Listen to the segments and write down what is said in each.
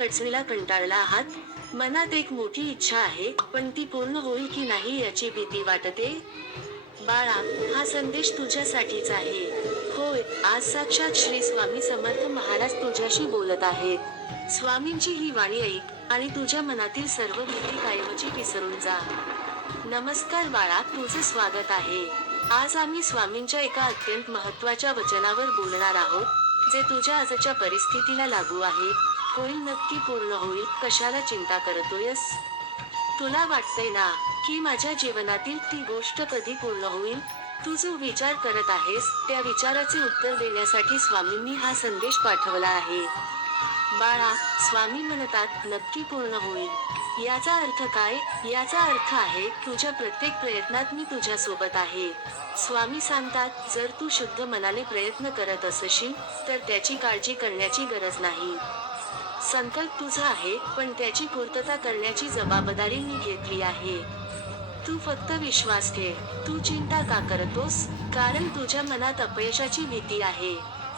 अडचणीला कंटाळला आहात? मनात एक मोठी इच्छा आहे, पण ती पूर्ण होईल की नाही याची भीती वाटते. बाळा, हा संदेश तुझ्यासाठीच आहे. होय, आज साक्षात श्री स्वामी समर्थ महाराज तुझ्याशी बोलत आहेत. स्वामींची ही वाणी ऐक आणि तुझ्या मनातील सर्व भीती कायमची विसरून जा. नमस्कार बाळा, तुझं स्वागत आहे. आज आम्ही स्वामींच्या एका अत्यंत महत्त्वाच्या वचनावर बोलणार आहोत, जे तुझ्या आजच्या परिस्थितीला लागू आहे. होईल, नक्की पूर्ण होईल, कशाला चिंता करतोयस? तुला वाटतंय ना, की माझ्या जीवनातील ती गोष्ट कधी पूर्ण होईल? तू जो विचार करत आहेस, त्या विचाराचे उत्तर देण्यासाठी स्वामींनी हा संदेश पाठवला आहे. बाळा, स्वामी म्हणतात, नक्की पूर्ण होईल. याचा अर्थ काय? याचा अर्थ आहे, तुझ्या प्रत्येक प्रयत्नात मी तुझ्या सोबत आहे. स्वामी सांगतात, जर तू शुद्ध मनाने प्रयत्न करत असशील, तर त्याची काळजी करण्याची गरज नाही. संकल्प तुझा आहे, पण त्याची पूर्तता करण्याची जबाबदारी मी घेतली आहे. तू फक्त विश्वास ठेव. तू चिंता का करतोस? कारण तुझ्या मनात अपयशाची भीती आहे.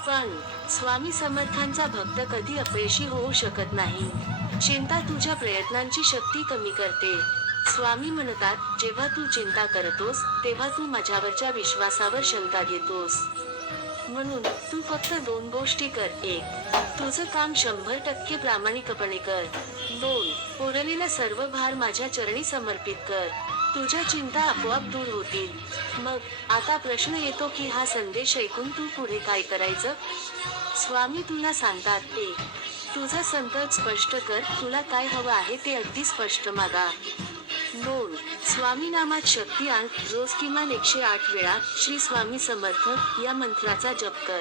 पण स्वामी समर्थांचा भक्त कधी अपयशी होऊ शकत नाही. चिंता तुझ्या प्रयत्नांची शक्ती कमी करते. स्वामी म्हणतात, जेव्हा तू चिंता करतोस, तेव्हा तू माझ्यावरच्या विश्वासावर शंका घेतोस. म्हणून तू फक्त 2 गोष्टी कर. 1. तुझं काम 100% प्रामाणिकपणे कर. 2. उरलेला सर्व भार माझ्या चरणी समर्पित कर. तुझ्या चिंता आपोआप दूर होतील. मग आता प्रश्न येतो की हा संदेश ऐकून तू पुढे काय करायचं? स्वामी तुला सांगतात, 1. तुझा संकल्प स्पष्ट कर. तुला काय हवं आहे ते अगदी स्पष्ट मागा. 2. स्वामी नामात शक्ती आण. रोज किमान 108 वेळा श्री स्वामी समर्थ या मंत्राचा जप कर.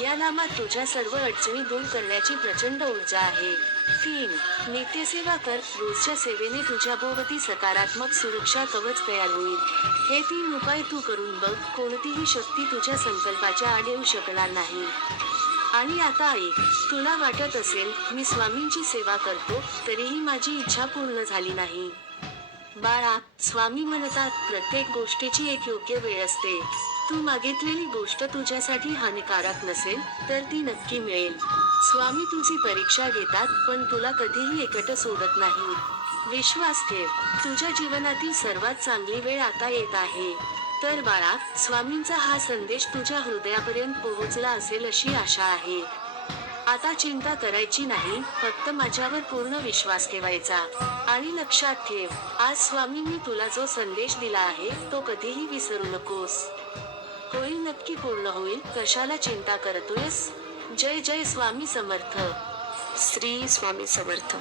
या नामात तुझ्या सर्व अडचणी दूर करण्याची प्रचंड ऊर्जा आहे. 3. नित्यसेवा कर. रोजच्या सेवेने तुझ्या भोवती सकारात्मक सुरक्षा कवच तयार होईल. हे 3 उपाय तू करून बघ. कोणतीही शक्ती तुझ्या संकल्पाच्या आड येऊ शकणार नाही. आणि आता ऐक, तुला वाटत असेल, मी स्वामींची सेवा करतो, तरीही माझी इच्छा पूर्ण झाली नाही. बाळा, स्वामी म्हणतात, प्रत्येक गोष्टीची एक योग्य वेळ असते. तू मागितलेली गोष्ट तुझ्यासाठी हानिकारक नसेल, तर ती नक्की मिळेल. स्वामी तुझी परीक्षा घेतात, पण तुला कधीही एकटं सोडत नाही. विश्वास ठेव, तुझ्या जीवनातील सर्वात चांगली वेळ आता येत आहे. तर बाळा, स्वामींचा हा संदेश तुझ्या हृदयापर्यंत पोहोचला असेल अशी आशा आहे. आता चिंता करायची नाही, फक्त माझ्यावर पूर्ण विश्वास ठेवायचा. आणि लक्षात ठेव, आज स्वामींनी तुला जो संदेश दिला आहे, तो कधीही विसरू नकोस. होईल, नक्की पूर्ण होईल, कशाला चिंता करतोयस? जय जय स्वामी समर्थ. श्री स्वामी समर्थ.